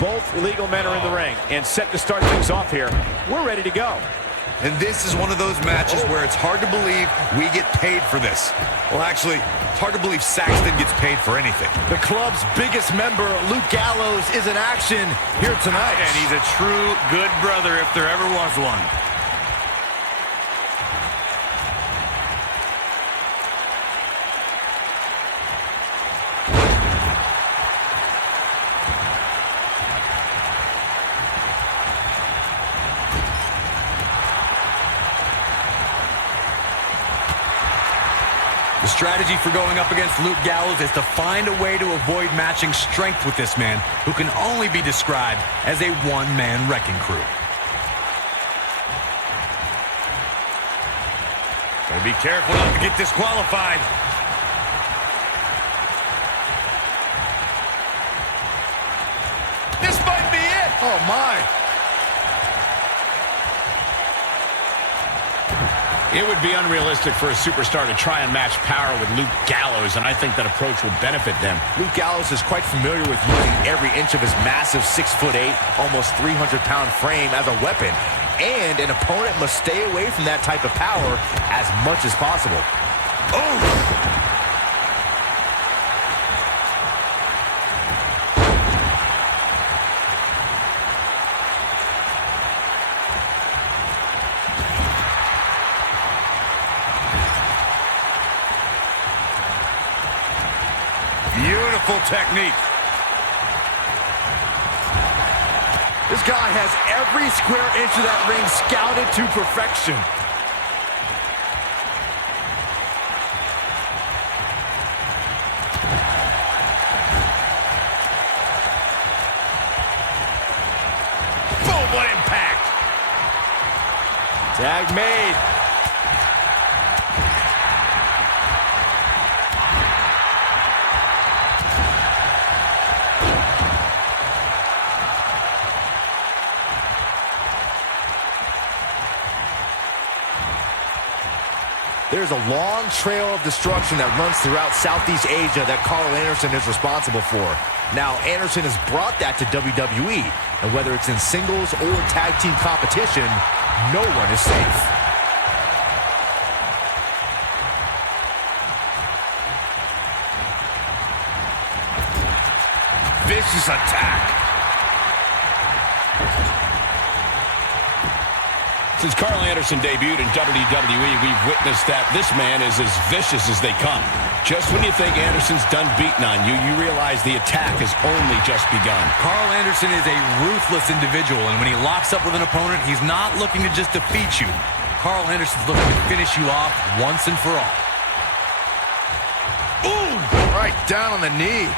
Both legal men are in the ring and set to start things off here. We're ready to go. And this is one of those matches where it's hard to believe we get paid for this. Well, actually, it's hard to believe Saxton gets paid for anything. The club's biggest member, Luke Gallows, is in action here tonight. And he's a true good brother if there ever was one. The strategy for going up against Luke Gallows is to find a way to avoid matching strength with this man, who can only be described as a one-man wrecking crew. Gotta be careful not to get disqualified. This might be it. Oh, my. It would be unrealistic for a superstar to try and match power with Luke Gallows, and I think that approach will benefit them. Luke Gallows is quite familiar with using every inch of his massive 6'8", almost 300-pound frame as a weapon, and an opponent must stay away from that type of power as much as possible. Oh! Beautiful technique. This guy has every square inch of that ring scouted to perfection. Boom, what impact. Tag made. There's a long trail of destruction that runs throughout Southeast Asia that Karl Anderson is responsible for. Now, Anderson has brought that to WWE, and whether it's in singles or tag team competition, no one is safe. Vicious attack. Since Karl Anderson debuted in WWE, we've witnessed that this man is as vicious as they come. Just when you think Anderson's done beating on you, you realize the attack has only just begun. Karl Anderson is a ruthless individual, and when he locks up with an opponent, he's not looking to just defeat you. Karl Anderson's looking to finish you off once and for all. Ooh! Right down on the knee.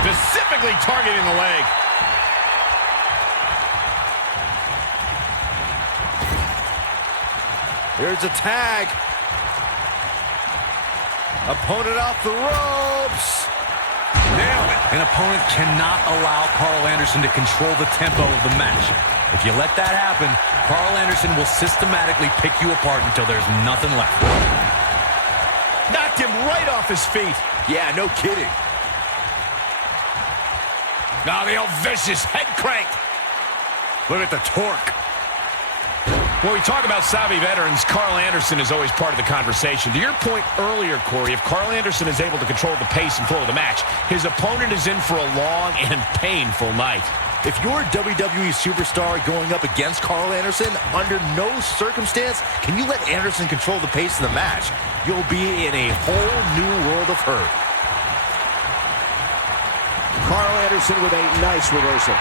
Specifically targeting the leg. Here's a tag. Opponent off the ropes. Nailed it. An opponent cannot allow Karl Anderson to control the tempo of the match. If you let that happen, Karl Anderson will systematically pick you apart until there's nothing left. Knocked him right off his feet. Yeah, no kidding. Now the old vicious head crank. Look at the torque. When we talk about savvy veterans, Karl Anderson is always part of the conversation. To your point earlier, Corey, if Karl Anderson is able to control the pace and flow of the match, his opponent is in for a long and painful night. If you're a WWE superstar going up against Karl Anderson, under no circumstance can you let Anderson control the pace of the match. You'll be in a whole new world of hurt. Karl Anderson with a nice reversal.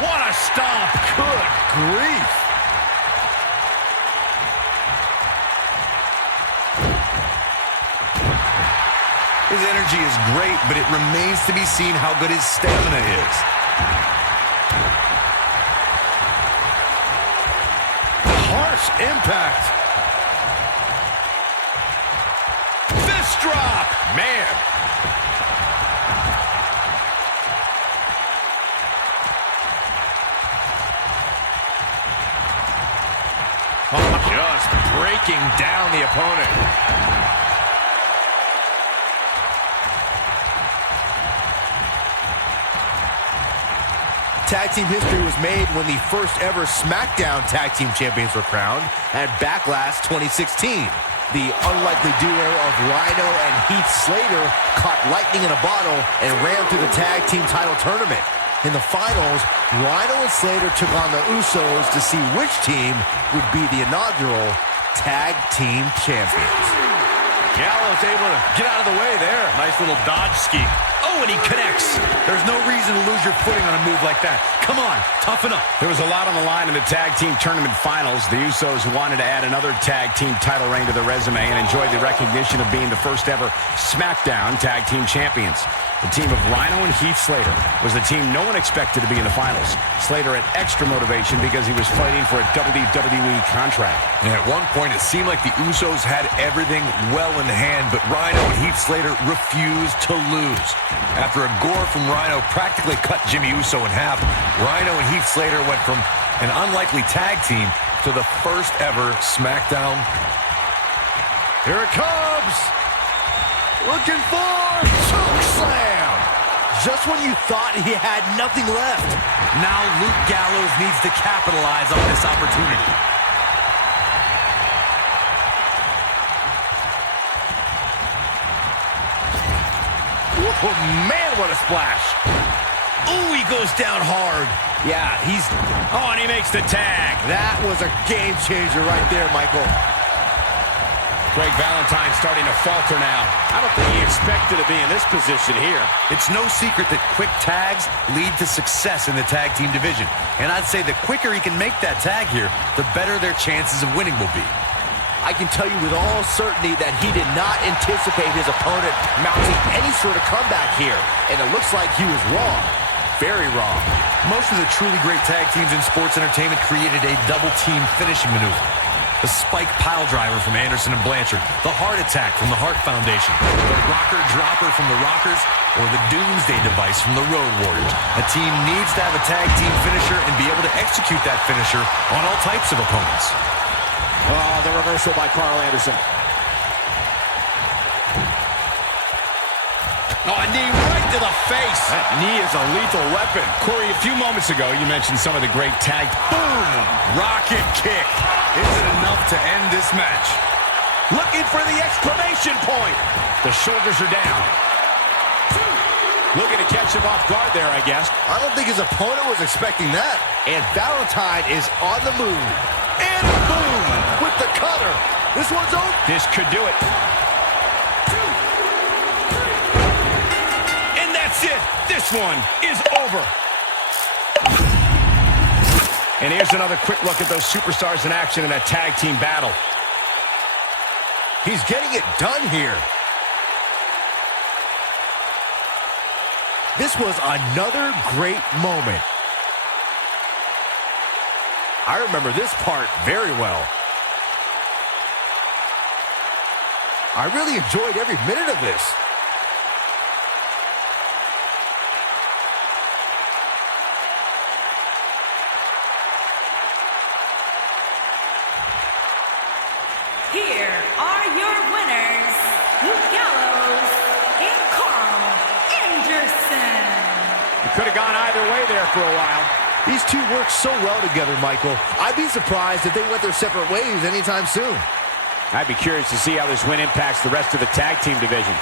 What a stomp. Good grief. His energy is great, but it remains to be seen how good his stamina is. Harsh impact. Fist drop. man. Just breaking down the opponent. Tag team history was made when the first ever SmackDown Tag Team Champions were crowned at Backlash 2016. The unlikely duo of Rhino and Heath Slater caught lightning in a bottle and ran through the tag team title tournament. In the finals, Rhino and Slater took on the Usos to see which team would be the inaugural Tag Team Champions. Gallows able to get out of the way there. Nice little dodge scheme. Oh, and he connects. There's no reason to lose your footing on a move like that. Come on, toughen up. There was a lot on the line in the tag team tournament finals. The Usos wanted to add another tag team title reign to their resume and enjoyed the recognition of being the first ever SmackDown Tag Team Champions. The team of Rhino and Heath Slater was the team no one expected to be in the finals. Slater had extra motivation because he was fighting for a WWE contract. And at one point, it seemed like the Usos had everything well in hand, but Rhino and Heath Slater refused to lose. After a gore from Rhino practically cut Jimmy Uso in half, Rhino and Heath Slater went from an unlikely tag team to the first ever SmackDown. Here it comes! Looking for choke slam! Just when you thought he had nothing left. Now Luke Gallows needs to capitalize on this opportunity. Oh, man, what a splash. Ooh, he goes down hard. Yeah, he's... Oh, and he makes the tag. That was a game changer right there, Michael. Greg Valentine starting to falter now. I don't think he expected to be in this position here. It's no secret that quick tags lead to success in the tag team division. And I'd say the quicker he can make that tag here, the better their chances of winning will be. I can tell you with all certainty that he did not anticipate his opponent mounting any sort of comeback here. And it looks like he was wrong. Very wrong. Most of the truly great tag teams in sports entertainment created a double team finishing maneuver. The spike pile driver from Anderson and Blanchard, the heart attack from the Hart Foundation, the rocker dropper from the Rockers, or the doomsday device from the Road Warriors. A team needs to have a tag team finisher and be able to execute that finisher on all types of opponents. Oh, the reversal by Karl Anderson. Oh, a knee right to the face. That knee is a lethal weapon. Corey, a few moments ago, you mentioned some of the great tag. Boom! Rocket kick. Is it enough to end this match? Looking for the exclamation point. The shoulders are down. Looking to catch him off guard there, I guess. I don't think his opponent was expecting that. And Valentine is on the move. And boom! With the cutter. This one's over. This could do it. And that's it. This one is over. And here's another quick look at those superstars in action in that tag team battle. He's getting it done here. This was another great moment. I remember this part very well. I really enjoyed every minute of this. Here are your winners, Luke Gallows and Karl Anderson. It could have gone either way there for a while. These two work so well together, Michael. I'd be surprised if they went their separate ways anytime soon. I'd be curious to see how this win impacts the rest of the tag team division.